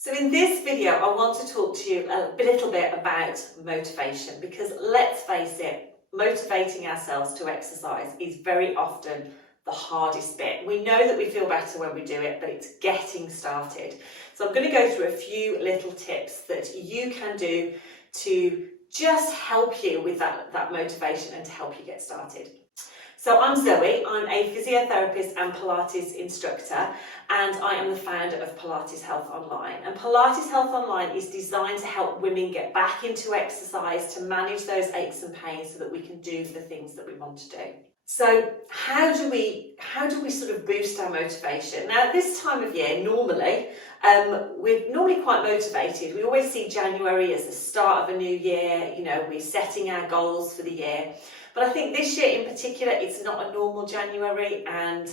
So in this video, I want to talk to you a little bit about motivation, because let's face it, motivating ourselves to exercise is very often the hardest bit. We know that we feel better when we do it, but it's getting started. So I'm going to go through a few little tips that you can do to just help you with that motivation and to help you get started. So I'm Zoe, I'm a physiotherapist and Pilates instructor, and I am the founder of Pilates Health Online. And Pilates Health Online is designed to help women get back into exercise, to manage those aches and pains so that we can do the things that we want to do. So how do we sort of boost our motivation? Now, at this time of year, normally, we're normally quite motivated. We always see January as the start of a new year, we're setting our goals for the year. But I think this year in particular, it's not a normal January, and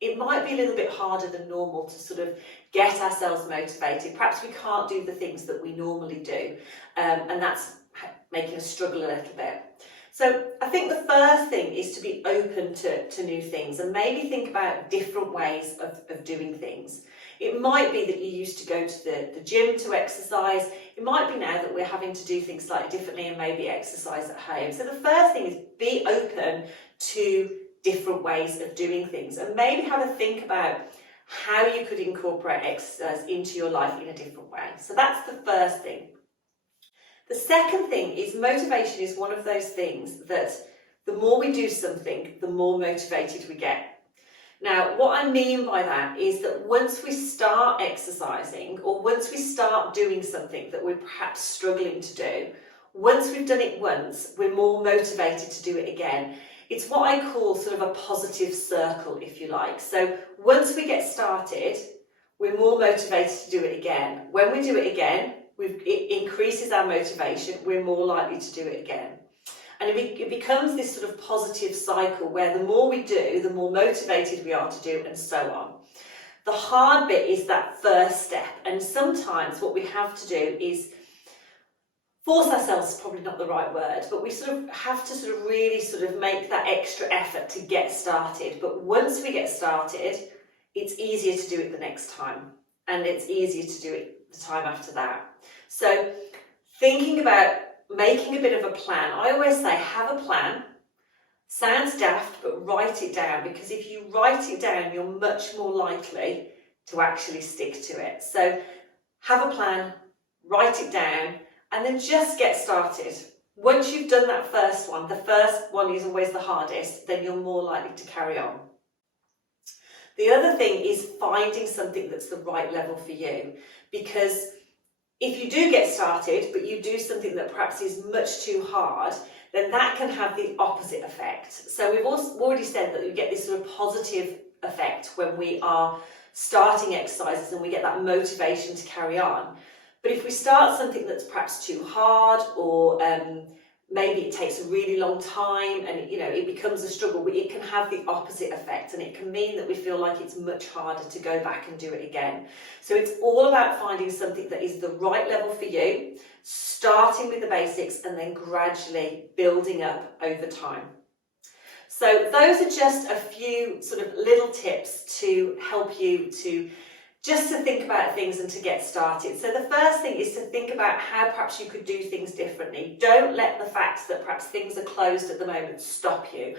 it might be a little bit harder than normal to sort of get ourselves motivated. Perhaps we can't do the things that we normally do, and that's making us struggle a little bit. So I think the first thing is to be open to new things and maybe think about different ways of doing things. It might be that you used to go to the gym to exercise. It might be now that we're having to do things slightly differently and maybe exercise at home. So the first thing is be open to different ways of doing things and maybe have a think about how you could incorporate exercise into your life in a different way. So that's the first thing. The second thing is motivation is one of those things that the more we do something, the more motivated we get. Now, what I mean by that is that once we start exercising, or once we start doing something that we're perhaps struggling to do, once we've done it once, we're more motivated to do it again. It's what I call sort of a positive circle, if you like. So once we get started, we're more motivated to do it again. When we do it again, it increases our motivation, we're more likely to do it again. And it becomes this sort of positive cycle where the more we do, the more motivated we are to do, and so on. The hard bit is that first step, and sometimes what we have to do is force ourselves, is probably not the right word, but we sort of have to sort of really sort of make that extra effort to get started. But once we get started, it's easier to do it the next time, and it's easier to do it the time after that. So thinking about making a bit of a plan. I always say have a plan. Sounds daft, but write it down, because if you write it down, you're much more likely to actually stick to it. So have a plan, write it down, and then just get started. Once you've done that first one, the first one is always the hardest, then you're more likely to carry on. The other thing is finding something that's the right level for you, because if you do get started, but you do something that perhaps is much too hard, then that can have the opposite effect. So we've also already said that we get this sort of positive effect when we are starting exercises and we get that motivation to carry on. But if we start something that's perhaps too hard, or maybe it takes a really long time and it becomes a struggle, it can have the opposite effect, and it can mean that we feel like it's much harder to go back and do it again. So it's all about finding something that is the right level for you, starting with the basics and then gradually building up over time. So those are just a few sort of little tips to help you to think about things and to get started. So the first thing is to think about how perhaps you could do things differently. Don't let the fact that perhaps things are closed at the moment stop you.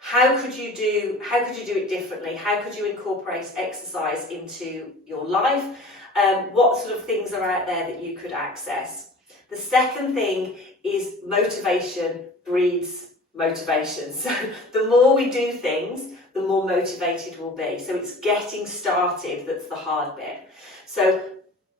How could you do it differently? How could you incorporate exercise into your life? What sort of things are out there that you could access? The second thing is motivation breeds motivation. So the more we do things, the more motivated we'll be. So it's getting started that's the hard bit. So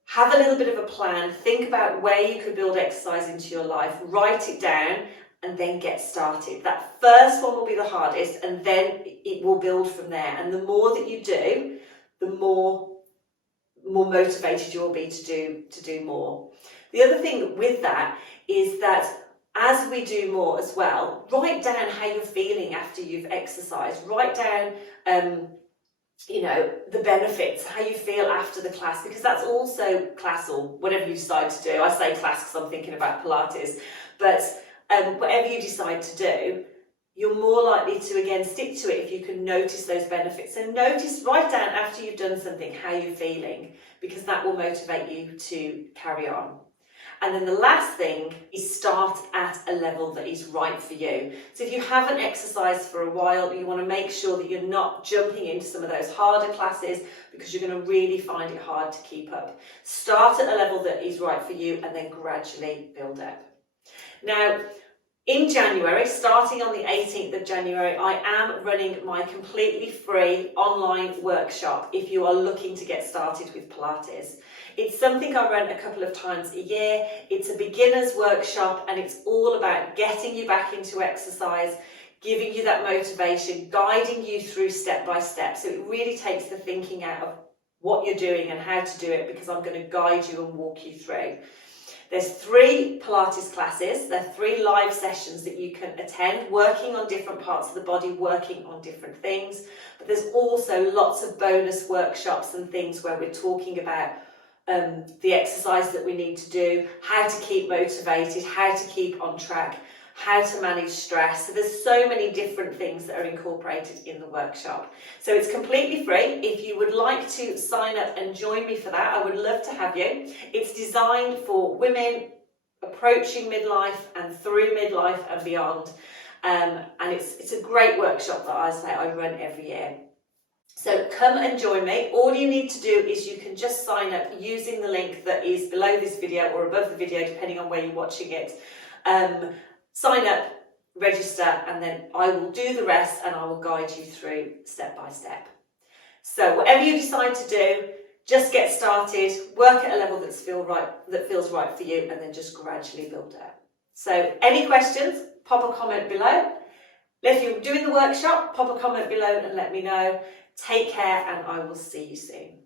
have a little bit of a plan, think about where you could build exercise into your life, write it down, and then get started. That first one will be the hardest, and then it will build from there. And the more that you do, the more motivated you'll be to do more. The other thing with that is that as we do more as well, write down how you're feeling after you've exercised. Write down, the benefits, how you feel after the class, because that's also class, or whatever you decide to do. I say class because I'm thinking about Pilates, but whatever you decide to do, you're more likely to again stick to it if you can notice those benefits. So write down after you've done something how you're feeling, because that will motivate you to carry on. And then the last thing is start at a level that is right for you. So if you haven't exercised for a while, you want to make sure that you're not jumping into some of those harder classes, because you're going to really find it hard to keep up. Start at a level that is right for you and then gradually build up. Now, in January, starting on the 18th of January, I am running my completely free online workshop if you are looking to get started with Pilates. It's something I run a couple of times a year. It's a beginner's workshop and it's all about getting you back into exercise, giving you that motivation, guiding you through step by step. So it really takes the thinking out of what you're doing and how to do it, because I'm going to guide you and walk you through. There's 3 Pilates classes, there are 3 live sessions that you can attend, working on different parts of the body, working on different things. But there's also lots of bonus workshops and things where we're talking about the exercise that we need to do, how to keep motivated, how to keep on track, how to manage stress. So there's so many different things that are incorporated in the workshop. So it's completely free. If you would like to sign up and join me for that, I would love to have you. It's designed for women approaching midlife and through midlife and beyond. And it's a great workshop that I run every year. So come and join me. All you need to do is you can just sign up using the link that is below this video or above the video, depending on where you're watching it. Sign up, register, and then I will do the rest and I will guide you through step by step. So whatever you decide to do, just get started, work at a level that feels right for you, and then just gradually build up. So any questions, pop a comment below. If you're doing the workshop, pop a comment below and let me know. Take care, and I will see you soon.